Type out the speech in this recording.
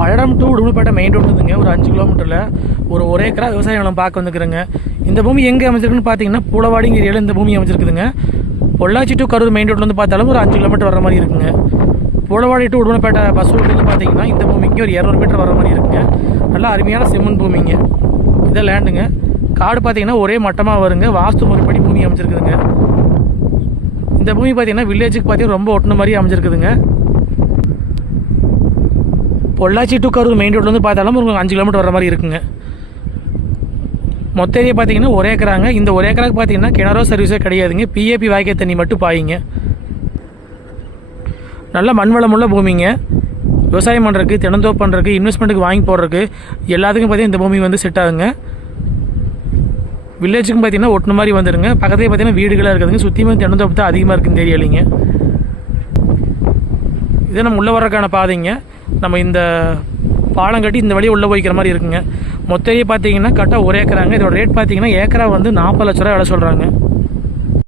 Palladam to Udumalaipettai main road இருக்குதுங்க. ஒரு 5 கிலோமீட்டரில் ஒரு ஏக்கரா விவசாய நிலம் பார்க்க வந்துக்கிறேங்க. இந்த பூமி எங்கே அமைச்சிருக்குன்னு பார்த்தீங்கன்னா பூளவாடிங்க ஏரியாவில் இந்த பூமி அமைச்சிருக்குதுங்க. பொள்ளாச்சி டு கரூர் மெயின் ரோட்லேருந்து பார்த்தாலும் ஒரு 5 கிலோமீட்டர் வர மாதிரி இருக்குங்க. பூளவாடி டு உடுமலைப்பேட்டை பஸ் ரோட்லேருந்து பார்த்தீங்கன்னா இந்த பூமிக்கு ஒரு 200 மீட்டர் வர மாதிரி இருக்குங்க. நல்லா அருமையான செம்மண் பூமிங்க. இதை லேண்டுங்க. காடு பார்த்தீங்கன்னா ஒரே மட்டமாக வருங்க. வாஸ்து முறைப்படி பூமி அமைச்சிருக்குதுங்க. இந்த பூமி பார்த்தீங்கன்னா வில்லேஜுக்கு பார்த்தீங்கன்னா ரொம்ப ஒட்டின மாதிரி அமைஞ்சிருக்குதுங்க. பொள்ளாச்சி டு கரூர் மெயின் ரோட்லேருந்து பார்த்தாலும் ஒரு 5 கிலோமீட்டர் வர மாதிரி இருக்குங்க. மொத்த ஏரியா பார்த்தீங்கன்னா ஒரு ஏக்கராங்க. இந்த ஒரு ஏக்கராக்கு பார்த்தீங்கன்னா கிணறோ சர்வீஸே கிடையாதுங்க. பிஏபி வாய்க்கை தண்ணி மட்டும் பாயிங்க. நல்ல மண்வளமுள்ள பூமிங்க. விவசாயம் பண்ணுறதுக்கு, தினந்தோப்பு பண்ணுறதுக்கு, இன்வெஸ்ட்மெண்ட்டுக்கு வாங்கி போடுறதுக்கு எல்லாத்துக்கும் பார்த்தீங்கன்னா இந்த பூமி வந்து செட் ஆகுங்க. வில்லேஜுக்கும் பார்த்தீங்கன்னா ஒட்டின மாதிரி வந்துடுங்க. பக்கத்துலேயே பார்த்தீங்கன்னா வீடுகளாக இருக்குதுங்க. சுற்றியுமே தினந்தோப்பு தான் அதிகமாக இருக்குது இந்த ஏரியாலிங்க. இது நம்ம உள்ளே வர்றதுக்கான பாதைங்க. நம்ம இந்த பாலம் கட்டி இந்த வழியை உள்ளே போய்க்கிற மாதிரி இருக்குங்க. மொத்த ஏரியா பார்த்தீங்கன்னா கரெக்டாக ஒரு ஏக்கராங்க. இதோட ரேட் பார்த்தீங்கன்னா ஏக்கரா வந்து 40 லட்ச ரூபா விலை சொல்கிறாங்க.